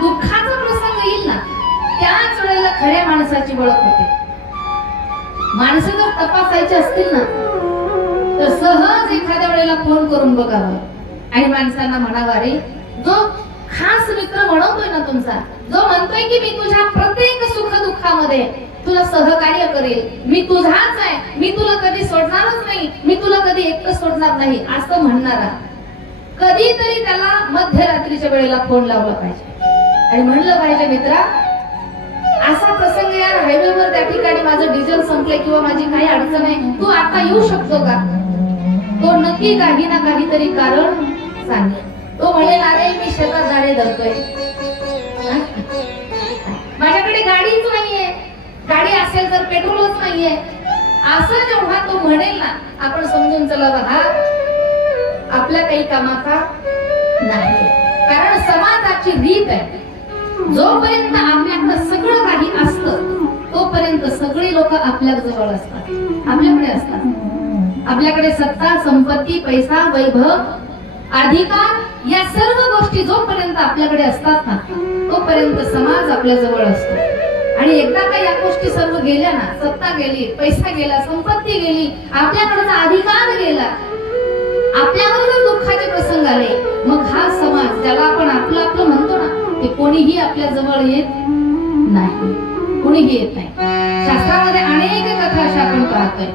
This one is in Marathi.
दुःखाचा प्रसंग येईल ना त्याच वेळेला खऱ्या माणसाची ओळख होते. माणसं जर तपासायची असतील ना तर सहज एखाद्या वेळेला फोन करून बघावं आणि माणसांना म्हणावं, अरे जो खास मित्र म्हणतोय ना तुमचा, जो म्हणतोय की मी तुझ्या प्रत्येक सुख दुःखामध्ये तुला सहकार्य करेल, मी तुझाच आहे, मी तुला कधी सोडणारच नाही, मी तुला कधी एकटं सोडणार नाही, असं म्हणणारा कधीतरी त्याला मध्यरात्रीच्या वेळेला फोन लावला पाहिजे आणि म्हणलं पाहिजे, मित्रा असा प्रसंग यार हायवेवर त्या ठिकाणी माझं डिझेल संपले किंवा माझी काही अडचण आहे, तू आता येऊ शकतो का? तो नक्की काही ना काहीतरी कारण सांगेल. तो म्हणेल, अरे मी शेतात जाणे धरतोय, माझ्याकडे गाडीच नाहीये, गाडी असेल तर पेट्रोलच नाहीये, असं जेव्हा तो म्हणेल ना आपण समजून चलावं हा आपल्या काही कामाचा नाही. कारण समाजाची रीत आहे, जोपर्यंत आपल्याकडे सगळं काही असतं तोपर्यंत सगळी लोक आपल्या जवळ असतात, आपल्याकडे असतात. आपल्याकडे सत्ता, संपत्ती, पैसा, वैभव, अधिकार या सर्व गोष्टी जोपर्यंत आपल्याकडे असतात ना तोपर्यंत समाज आपल्या जवळ असतो. आणि एकदा का या गोष्टी सर्व गेल्या ना, सत्ता गेली, पैसा गेला, संपत्ती गेली, आपल्याकडचा अधिकार गेला, आपल्यावर जर दुःखाचे प्रसंग आले, मग हा समाज ज्याला आपण आपलं आपलं म्हणतो ना ते कोणीही आपल्या जवळ येत नाही, कोणीही येत नाही. शास्त्रामध्ये अनेक कथा अशा आपण पाहतोय.